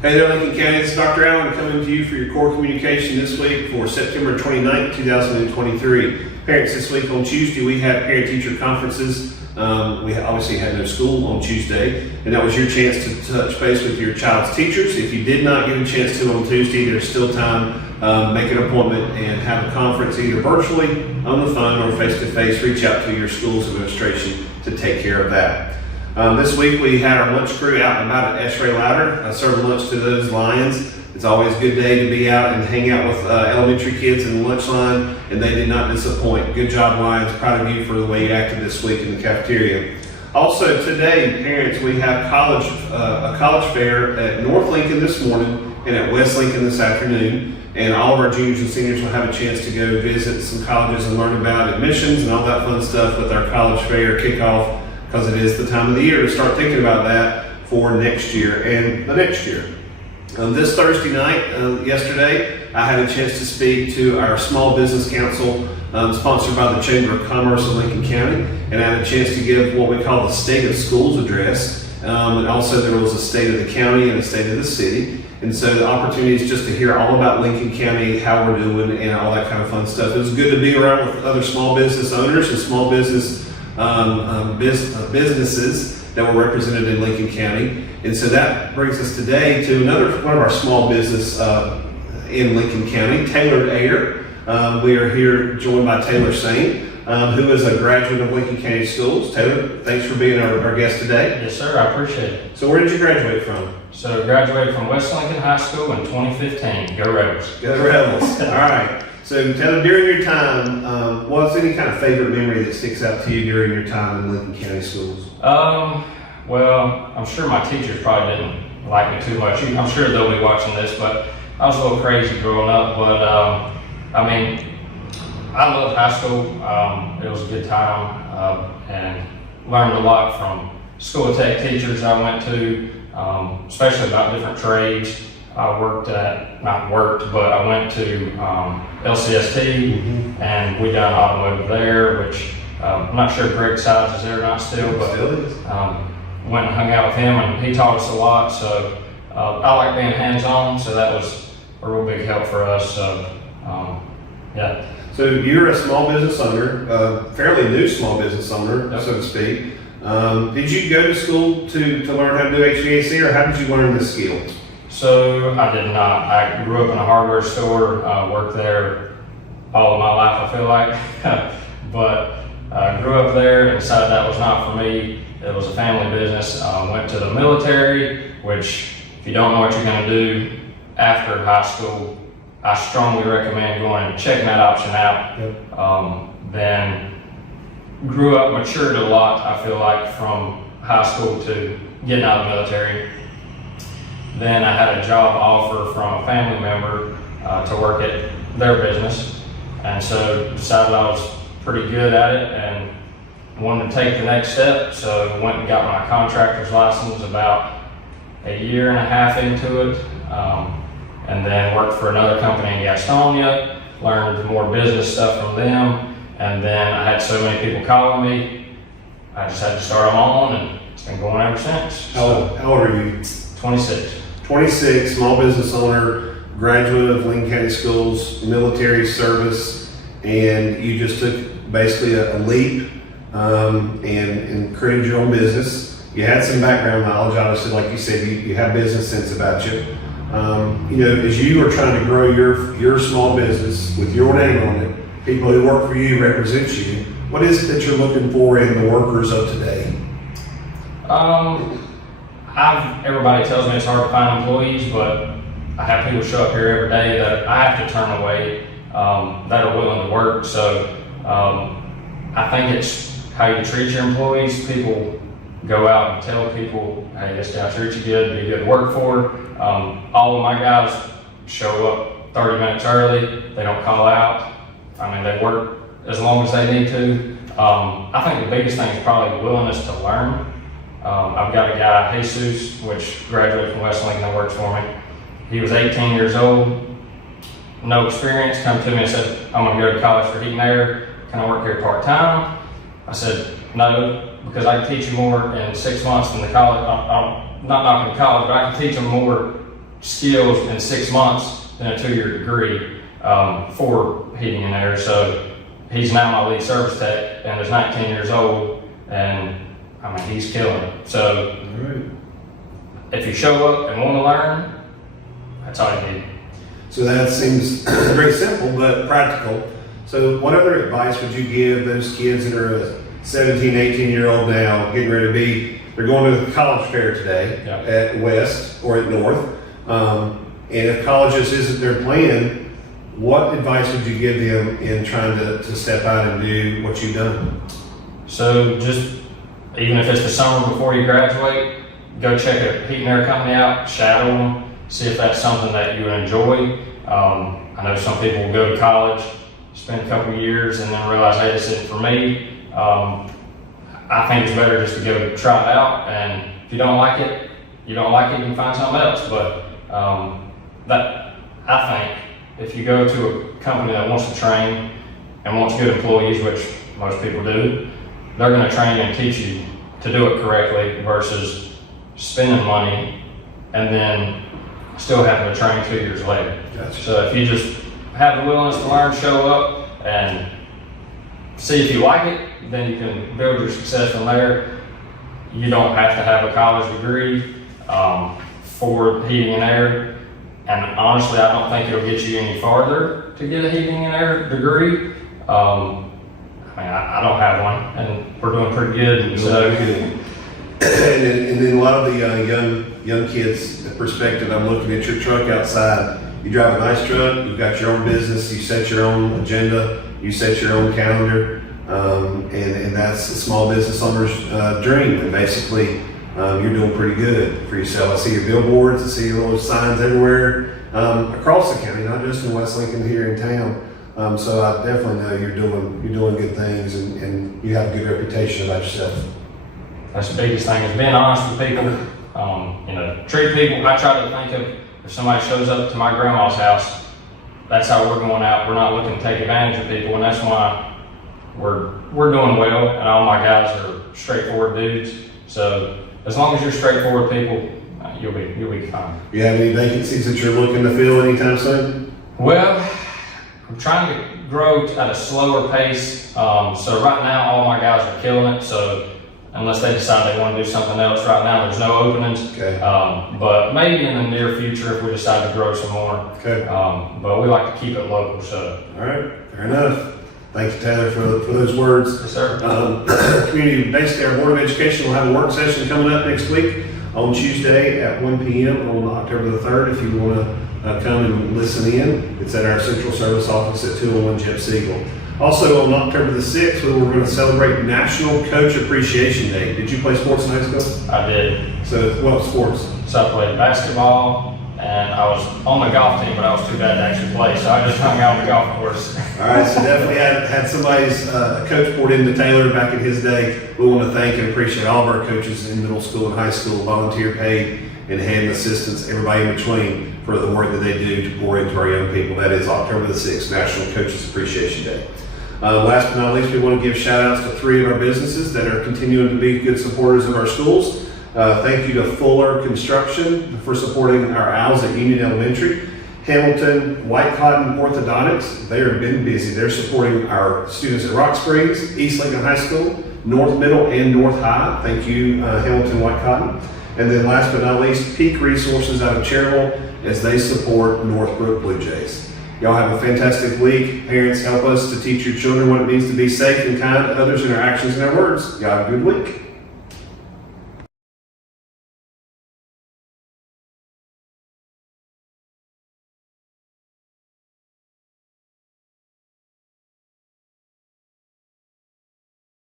Hey there, Lincoln County. This is Dr. Allen coming to you for your core communication this week for September 29th, 2023. Parents, this week on Tuesday, we had parent-teacher conferences. We obviously had no school on Tuesday, and that was your chance to touch base with your child's teachers. If you did not get a chance to on Tuesday, there's still time. Make an appointment and have a conference either virtually, on the phone, or face-to-face. Reach out to your school's administration to take care of that. This week we had our lunch crew out and about at Esh-Ray Louder. I served lunch to those Lions. It's always a good day to be out and hang out with elementary kids in the lunch line, and they did not disappoint. Good job, Lions. Proud of you for the way you acted this week in the cafeteria. Also today, parents, we have a college fair at North Lincoln this morning and at West Lincoln this afternoon. And all of our juniors and seniors will have a chance to go visit some colleges and learn about admissions and all that fun stuff with our college fair kickoff, because it is the time of the year to start thinking about that for next year and the next year. This Thursday night, yesterday, I had a chance to speak to our Small Business Council, sponsored by the Chamber of Commerce of Lincoln County, and I had a chance to give what we call the State of Schools address. And also there was a state of the county and a state of the city. And so the opportunity is just to hear all about Lincoln County, how we're doing, and all that kind of fun stuff. It was good to be around with other small business owners and small business businesses that were represented in Lincoln County. And so that brings us today to one of our small business in Lincoln County, Taylor Ayer. We are here joined by Taylor Sain, who is a graduate of Lincoln County Schools. Taylor, thanks for being our guest today. Yes, sir. I appreciate it. So where did you graduate from? So graduated from West Lincoln High School in 2015. Go Rebels. Go Rebels. All right. So Taylor, during your time, what's any kind of favorite memory that sticks out to you during your time in Lincoln County Schools? Well, I'm sure my teachers probably didn't like me too much. I'm sure they'll be watching this, but I was a little crazy growing up. But I mean, I loved high school. It was a good time, and learned a lot from school tech teachers I went to, especially about different trades. I went to LCST, and we done automotive there, which I'm not sure Greg Sides is there or not still, but went and hung out with him, and he taught us a lot. So I like being hands-on, so that was a real big help for us. So yeah. So you're a small business owner, fairly new small business owner, so to speak. Did you go to school to learn how to do HVAC, or how did you learn this skill? So I did not. I grew up in a hardware store, worked there all of my life, I feel like. But I grew up there and decided that was not for me. It was a family business. Went to the military, which if you don't know what you're going to do after high school, I strongly recommend going and checking that option out. Yep. Then grew up, matured a lot, I feel like, from high school to getting out of the military. Then I had a job offer from a family member to work at their business, and so decided I was pretty good at it and wanted to take the next step. So went and got my contractor's license about a year and a half into it, and then worked for another company in Gastonia, learned more business stuff from them, and then I had so many people calling me, I just had to start on my own, and it's been going ever since. How old are you? 26. 26, small business owner, graduate of Lincoln County Schools, military service, and you just took basically a leap and created your own business. You had some background knowledge, obviously, like you said, you have business sense about you. As you are trying to grow your small business with your name on it, people who work for you represent you. What is it that you're looking for in the workers of today? Everybody tells me it's hard to find employees, but I have people show up here every day that I have to turn away that are willing to work. So I think it's how you treat your employees. People go out and tell people, hey, this guy treats you good, be good to work for. All of my guys show up 30 minutes early. They don't call out. I mean, they work as long as they need to. I think the biggest thing is probably willingness to learn. I've got a guy, Jesus, which graduated from West Lincoln, that works for me. He was 18 years old, no experience, come to me and said, I'm going to go to college for heating and air. Can I work here part-time? I said, no, because I can teach you more in 6 months than the college. I'm not knocking college, but I can teach them more skills in 6 months than a 2-year degree for heating and air. So he's now my lead service tech and is 19 years old, and I mean, he's killing it. So if you show up and want to learn, that's all you need. So that seems very simple but practical. So what other advice would you give those kids that are 17, 18-year-old now, getting ready to be, they're going to the college fair today at West or at North, and if college just isn't their plan, what advice would you give them in trying to step out and do what you've done? So just, even if it's the summer before you graduate, go check a heat and air company out, shadow them, see if that's something that you enjoy. I know some people will go to college, spend a couple years, and then realize, hey, this isn't for me. I think it's better just to go try it out, and if you don't like it, you don't like it, you can find something else. But that, I think, if you go to a company that wants to train and wants good employees, which most people do, they're going to train and teach you to do it correctly versus spending money and then still having to train 2 years later. Gotcha. So if you just have the willingness to learn, show up, and see if you like it, then you can build your success from there. You don't have to have a college degree for heating and air. And honestly, I don't think it'll get you any farther to get a heating and air degree. I mean, I don't have one, and we're doing pretty good. So. And then a lot of the young kids' perspective, I'm looking at your truck outside. You drive a nice truck, you've got your own business, you set your own agenda, you set your own calendar, and that's a small business owner's dream. And basically, you're doing pretty good for yourself. I see your billboards, I see your little signs everywhere across the county, not just in West Lincoln here in town. So I definitely know you're doing good things, and you have a good reputation about yourself. That's the biggest thing, is being honest with people. Treat people. I try to think of, if somebody shows up to my grandma's house, that's how we're going out. We're not looking to take advantage of people, and that's why we're doing well, and all my guys are straightforward dudes. So as long as you're straightforward people, you'll be fine. You have any vacancies that you're looking to fill anytime soon? Well, I'm trying to grow at a slower pace. So right now, all my guys are killing it. So unless they decide they want to do something else right now, there's no openings. Okay. But maybe in the near future if we decide to grow some more. Okay. But we like to keep it local. So. All right, fair enough. Thank you, Taylor, for those words. Yes, sir. Community-based, our Board of Education will have a work session coming up next week on Tuesday at 1 p.m. on October the 3rd. If you want to come and listen in, it's at our Central Service Office at 201 Jeb Siegel. Also on October the 6th, we're going to celebrate National Coach Appreciation Day. Did you play sports in high school? I did. So what sports? So I played basketball, and I was on the golf team, but I was too bad to actually play, so I just hung out on the golf course. All right, so definitely had somebody's coach poured into Taylor back in his day. We want to thank and appreciate all of our coaches in middle school and high school, volunteer paid, and hand assistants, everybody in between, for the work that they do to pour into our young people. That is October the 6th, National Coaches Appreciation Day. Last but not least, we want to give shout outs to 3 of our businesses that are continuing to be good supporters of our schools. Thank you to Fuller Construction for supporting our owls at Union Elementary. Hamilton White Cotton Orthodontics, they have been busy. They're supporting our students at Rock Springs, East Lincoln High School, North Middle, and North High. Thank you, Hamilton White Cotton. And then last but not least, Peak Resources out of Cherville, as they support Northbrook Blue Jays. Y'all have a fantastic week. Parents, help us to teach your children what it means to be safe and kind to others in our actions and our words. Y'all have a good week.